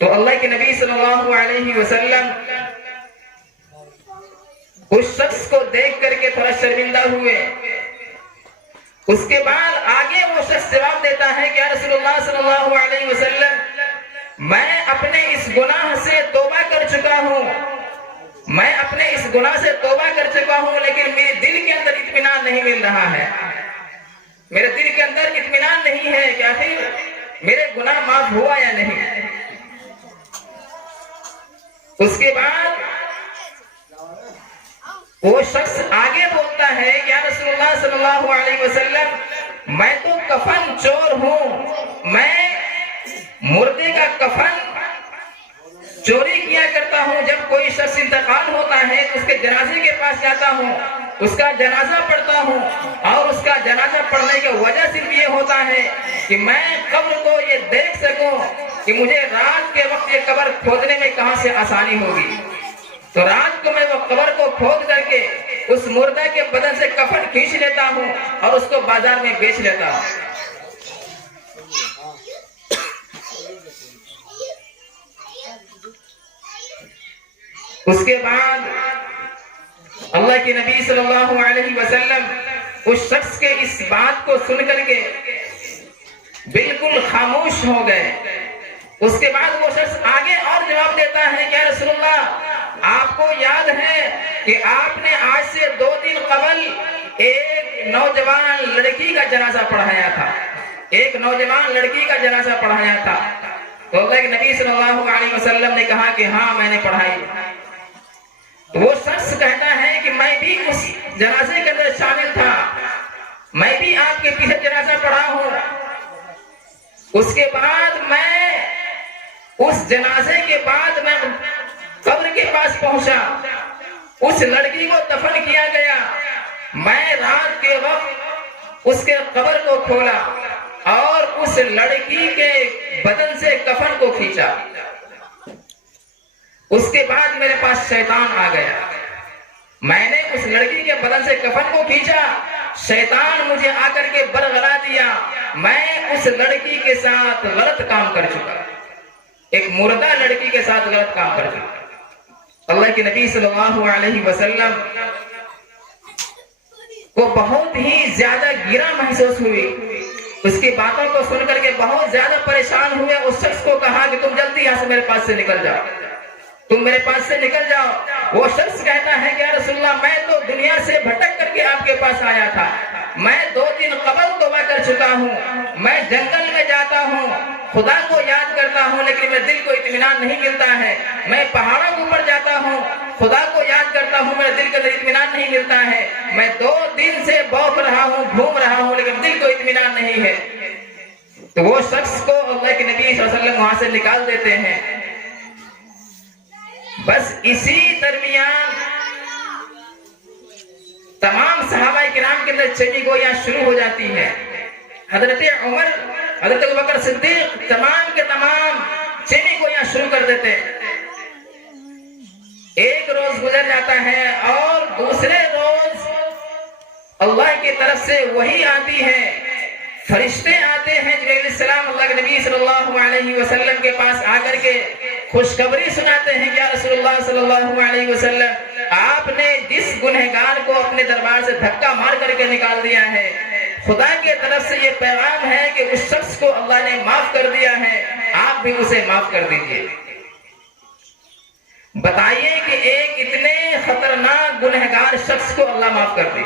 تو اللہ کے نبی صلی اللہ علیہ وسلم اس شخص کو دیکھ کر کے تھوڑا شرمندہ ہوئے. اس کے بعد آگے وہ شخص جواب دیتا ہے کہ یا رسول اللہ صلی اللہ علیہ وسلم میں اپنے اس گناہ سے توبہ کر چکا ہوں، میں اپنے اس گناہ سے توبہ کر چکا ہوں، لیکن میرے دل کے اندر اطمینان نہیں مل رہا ہے. میرے دل کے اندر اطمینان نہیں ہے کہ آخر میرے گناہ معاف ہوا یا نہیں. اس کے بعد وہ شخص آگے بولتا ہے کہ یا رسول اللہ صلی اللہ علیہ وسلم میں تو کفن چور ہوں، میں مردے کا کفن چوری کیا کرتا ہوں. جب کوئی شخص انتقال ہوتا ہے تو اس کے جنازے کے پاس جاتا ہوں، اس کا جنازہ پڑھتا ہوں، اور اس کا جنازہ پڑھنے کی وجہ صرف یہ ہوتا ہے کہ میں قبر کو یہ دیکھ سکوں کہ مجھے رات کے وقت یہ قبر کھودنے میں کہاں سے آسانی ہوگی. تو رات کو میں وہ قبر کو کھود کر کے اس مردہ کے بدن سے کفن کھینچ لیتا ہوں اور اس کو بازار میں بیچ لیتا ہوں. اس کے بعد اللہ کے نبی صلی اللہ علیہ وسلم اس شخص کے اس بات کو سن کر کے بالکل خاموش ہو گئے. اس کے بعد وہ شخص آگے اور جواب دیتا ہے کہ یا رسول اللہ آپ کو یاد ہے کہ آپ نے آج سے 2 دن قبل ایک نوجوان لڑکی کا جنازہ پڑھایا تھا، ایک نوجوان لڑکی کا جنازہ پڑھایا تھا. تو اللہ کے نبی صلی اللہ علیہ وسلم نے کہا کہ ہاں میں نے پڑھائی. وہ شخص کہتا ہے کہ میں بھی اس جنازے کے اندر شامل تھا، میں بھی آپ کے پیچھے جنازہ پڑھا ہوں. اس کے بعد میں اس جنازے کے بعد میں قبر کے پاس پہنچا، اس لڑکی کو دفن کیا گیا. میں رات کے وقت اس کے قبر کو کھولا اور اس لڑکی کے بدن سے کفن کو کھینچا. اس کے بعد میرے پاس شیطان آ گیا، میں نے اس لڑکی کے بدن سے کفن کو کھینچا، شیطان مجھے آ کر کے برگلا دیا. میں اس لڑکی کے ساتھ غلط کام کر چکا، ایک مردہ لڑکی کے ساتھ غلط کام کر چکا. اللہ کے نبی صلی اللہ علیہ وسلم کو بہت ہی زیادہ گرا محسوس ہوئی. اس کی باتوں کو سن کر کے بہت زیادہ پریشان ہوئے. اس شخص کو کہا کہ تم جلدی یہاں سے میرے پاس سے نکل جاؤ، تم میرے پاس سے نکل جاؤ. وہ شخص کہتا ہے کہ یا رسول اللہ میں تو دنیا سے بھٹک کر کے آپ کے پاس آیا تھا، میں 2 دن قبل توبہ کر چکا ہوں، میں جنگل میں جاتا ہوں، خدا کو یاد کرتا ہوں، لیکن میرے دل کو اطمینان نہیں ملتا ہے. میں پہاڑوں کے اوپر جاتا ہوں، خدا کو یاد کرتا ہوں، میرے دل کے اندر اطمینان نہیں ملتا ہے. میں 2 دن سے بوک رہا ہوں، گھوم رہا ہوں، لیکن دل کو اطمینان نہیں ہے. تو وہ شخص کو اللہ کے نبی صلی اللہ علیہ وسلم وہاں سے نکال دیتے ہیں. بس اسی درمیان تمام صحابہ کرام کے اندر چینی گویاں شروع ہو جاتی ہے. حضرت عمر، حضرت ابوبکر صدیق تمام کے تمام چینی گویاں شروع کر دیتے ہیں. ایک روز گزر جاتا ہے اور دوسرے روز اللہ کی طرف سے وحی آتی ہے، فرشتے آتے ہیں جبرائیل علیہ السلام اللہ کے نبی صلی اللہ علیہ وسلم کے پاس آ کر کے خوشخبری سناتے ہیں کہ یا رسول اللہ صلی اللہ علیہ وسلم آپ نے جس گنہگار کو اپنے دربار سے دھکا مار کر کے نکال دیا ہے، خدا کی طرف سے یہ پیغام ہے کہ اس شخص کو اللہ نے معاف کر دیا ہے، آپ بھی اسے معاف کر دیجئے. بتائیے کہ ایک اتنے خطرناک گنہگار شخص کو اللہ معاف کر دے.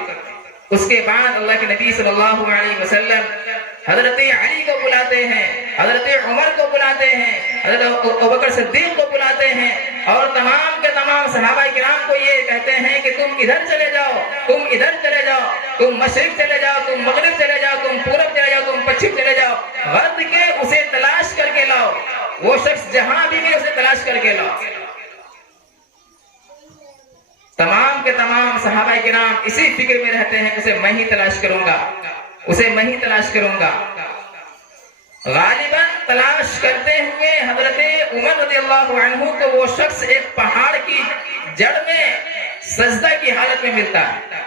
اس کے بعد اللہ کے نبی صلی اللہ علیہ وسلم حضرت علی کو بلاتے ہیں، حضرت عمر کو بلاتے ہیں، حضرت ابوبکر صدیق کو بلاتے ہیں، اور تمام کے تمام صحابہ کرام کو یہ کہتے ہیں کہ تم ادھر چلے جاؤ، تم ادھر چلے جاؤ، تم مشرق چلے جاؤ، تم مغرب چلے جاؤ، تم پورب چلے جاؤ، تم پچھم چلے جاؤ، غرب کے اسے تلاش کر کے لاؤ، وہ شخص جہاں بھی اسے تلاش کر کے لاؤ. تمام کے تمام صحابہ کرام اسی فکر میں رہتے ہیں کہ اسے میں ہی تلاش کروں گا، اسے میں ہی تلاش کروں گا. غالباً تلاش کرتے ہوئے حضرت عمر رضی اللہ عنہ کو وہ شخص ایک پہاڑ کی جڑ میں سجدہ کی حالت میں ملتا ہے،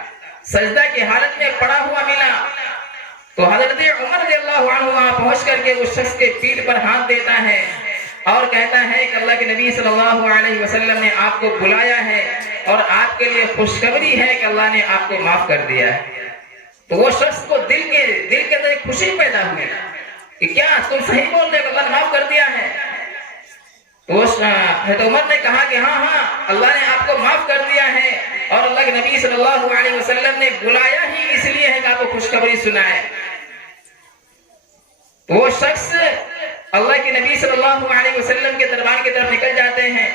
سجدہ کی حالت میں پڑا ہوا ملا. تو حضرت عمر رضی اللہ عنہ وہاں پہنچ کر کے اس شخص کے پیٹھ پر ہاتھ دیتا ہے اور کہتا ہے کہ اللہ کے نبی صلی اللہ علیہ وسلم نے آپ کو بلایا ہے اور آپ کے لیے خوشخبری ہے کہ اللہ نے آپ کو معاف کر دیا ہے، تو وہ شخص کو دل کے اندر ایک خوشی پیدا ہوئی کہ کیا تم صحیح بول رہے ہو، اللہ نے معاف کر دیا ہے؟ تو حضرت عمر نے کہا کہ ہاں اللہ نے آپ کو معاف کر دیا ہے، اور اللہ کے نبی صلی اللہ علیہ وسلم نے بلایا ہی اس لیے ہے کہ آپ کو خوشخبری سنائے۔ تو وہ شخص اللہ کے نبی صلی اللہ علیہ وسلم کے دربار کی طرف نکل جاتے ہیں،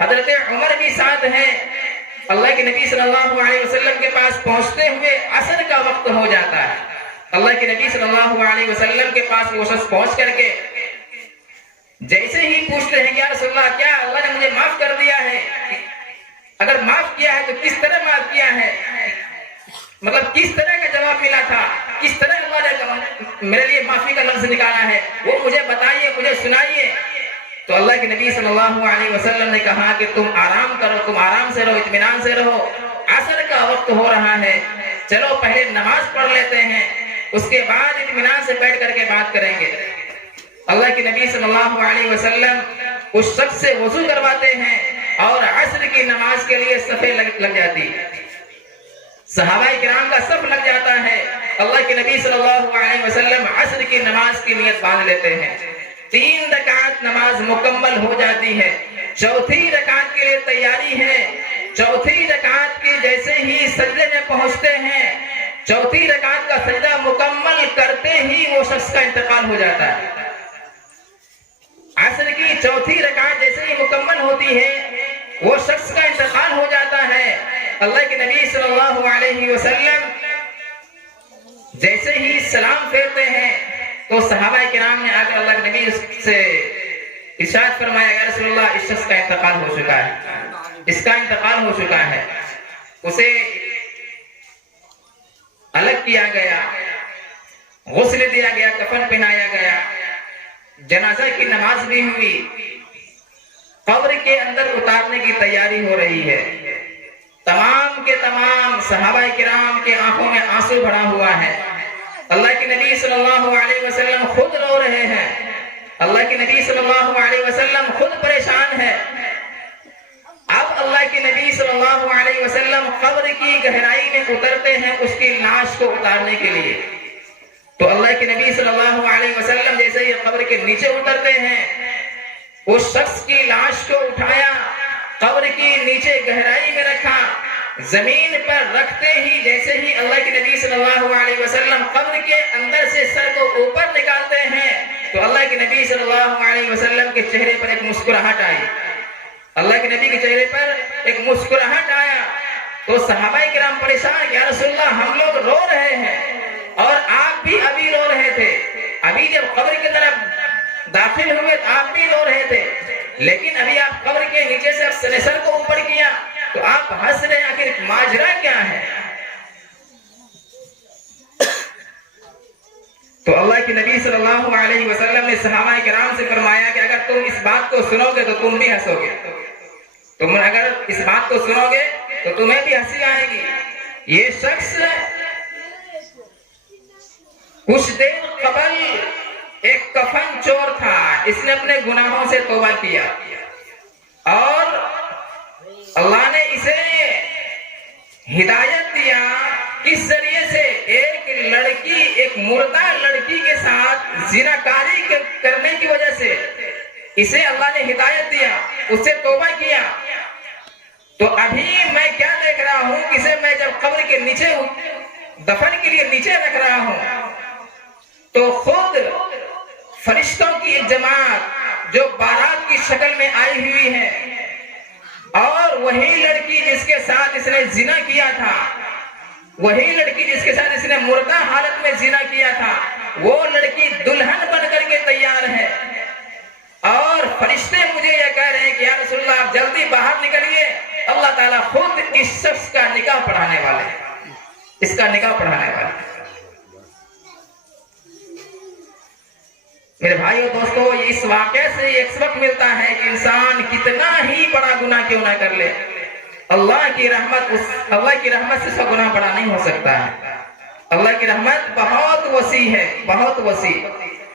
حضرت عمر بھی ساتھ ہیں، اللہ کے نبی صلی اللہ علیہ وسلم کے پاس پہنچتے ہوئے عصر کا وقت ہو جاتا ہے۔ اللہ کے نبی صلی اللہ علیہ وسلم کے پاس وہ شخص پہنچ کر کے جیسے ہی پوچھتے ہیں کہ یا رسول اللہ کیا اللہ نے مجھے معاف کر دیا ہے؟ اگر معاف کیا ہے تو کس طرح معاف کیا ہے، مطلب کس طرح کا جواب ملا تھا، کس طرح اللہ نے میرے لیے معافی کا لفظ نکالا ہے، وہ مجھے بتائیے، مجھے سنائیے۔ تو اللہ کے نبی صلی اللہ علیہ وسلم نے کہا کہ تم آرام کرو، تم آرام سے رہو، اطمینان سے رہو، عصر کا وقت ہو رہا ہے، چلو پہلے نماز پڑھ لیتے ہیں، اس کے بعد اطمینان سے بیٹھ کر کے بات کریں گے۔ اللہ کے نبی صلی اللہ علیہ وسلم اس شخص سے وضو کرواتے ہیں اور عصر کی نماز کے لیے صفیں لگ جاتی، صحابہ کرام کا صف لگ جاتا ہے، اللہ کے نبی صلی اللہ علیہ وسلم عصر کی نماز کی نیت باندھ لیتے ہیں، 3 رکعت نماز مکمل ہو جاتی ہے، چوتھی رکعت کے لیے تیاری ہے، چوتھی رکعت کے جیسے ہی سجدے میں پہنچتے ہیں، چوتھی رکعت کا سجدہ مکمل کرتے ہی وہ شخص کا انتقال ہو جاتا ہے۔ عصر کی چوتھی رکعت جیسے ہی مکمل ہوتی ہے وہ شخص کا انتقال ہو جاتا ہے۔ اللہ کے نبی صلی اللہ علیہ وسلم جیسے ہی سلام پھیرتے ہیں تو صحابہ کرام نے آ کر اللہ کے نبی سے ارشاد فرمایا یا رسول اللہ اس شخص کا انتقال ہو چکا ہے، اس کا انتقال ہو چکا ہے، اسے الگ کیا گیا، غسل دیا گیا، کفن پہنایا گیا، جنازہ کی نماز بھی ہوئی، قبر کے اندر اتارنے کی تیاری ہو رہی ہے، تمام کے تمام صحابہ کرام کے آنکھوں میں آنسو بھرا ہوا ہے، اللہ کے نبی صلی اللہ علیہ وسلم خود رو رہے ہیں، اللہ کے نبی صلی اللہ علیہ وسلم خود پریشان ہے۔ اب اللہ کے نبی صلی اللہ علیہ وسلم قبر کی گہرائی میں اترتے ہیں اس کی لاش کو اتارنے کے لیے، تو اللہ کے نبی صلی اللہ علیہ وسلم جیسے ہی قبر کے نیچے اترتے ہیں اس شخص کی لاش کو اٹھایا، قبر کی نیچے گہرائی میں رکھا، زمین پر رکھتے ہی جیسے ہی اللہ کے نبی صلی اللہ علیہ وسلم قبر کے اندر سے سر کو اوپر نکالتے ہیں تو اللہ کے نبی صلی اللہ علیہ وسلم کے چہرے پر ایک مسکراہٹ آئی، اللہ کے نبی کے چہرے پر ایک مسکراہٹ آیا تو صحابہ کرام پریشان، یا رسول اللہ ہم لوگ رو رہے ہیں اور آپ بھی ابھی رو رہے تھے، ابھی جب قبر کی طرف داخل ہوئے تو آپ بھی رو رہے تھے، لیکن ابھی آپ قبر کے نیچے سے اپنے سر کو اوپر کیا تو آپ ہنس رہے ہیں، آخر ماجرا کیا ہے؟ تو اللہ کے نبی صلی اللہ علیہ وسلم نے صحابہ کرام سے فرمایا کہ اگر تم اس بات کو سنو گے تو تم بھی ہنسو گے، تم اگر اس بات کو سنو گے تو تمہیں بھی ہنسی آئے گی۔ یہ شخص کچھ دیر قبل ایک کفن چور تھا، اس نے اپنے گناہوں سے توبہ کیا اور اللہ نے اسے ہدایت دیا، کس ذریعے سے؟ ایک لڑکی، ایک مردہ لڑکی کے ساتھ زناکاری کرنے کی وجہ سے اسے اللہ نے ہدایت دیا، اس سے توبہ کیا۔ تو ابھی میں کیا دیکھ رہا ہوں، اسے میں جب قبر کے نیچے دفن کے لیے نیچے رکھ رہا ہوں تو خود فرشتوں کی ایک جماعت جو بارات کی شکل میں آئی ہوئی ہے اور وہی لڑکی جس کے ساتھ اس نے زنا کیا تھا، وہی لڑکی جس کے ساتھ اس نے مردہ حالت میں زنا کیا تھا، وہ لڑکی دلہن بن کر کے تیار ہے اور فرشتے مجھے یہ کہہ رہے ہیں کہ یا رسول اللہ آپ جلدی باہر نکلیے، اللہ تعالیٰ خود اس شخص کا نکاح پڑھانے والے ہیں، اس کا نکاح پڑھانے والے ہیں۔ میرے بھائیو دوستو، اس واقعے سے ایک سبق ملتا ہے کہ انسان کتنا ہی بڑا گناہ کیوں نہ کر لے، اللہ کی رحمت سے اس کا گناہ بڑا نہیں ہو سکتا ہے۔ اللہ کی رحمت بہت وسیع ہے، بہت وسیع۔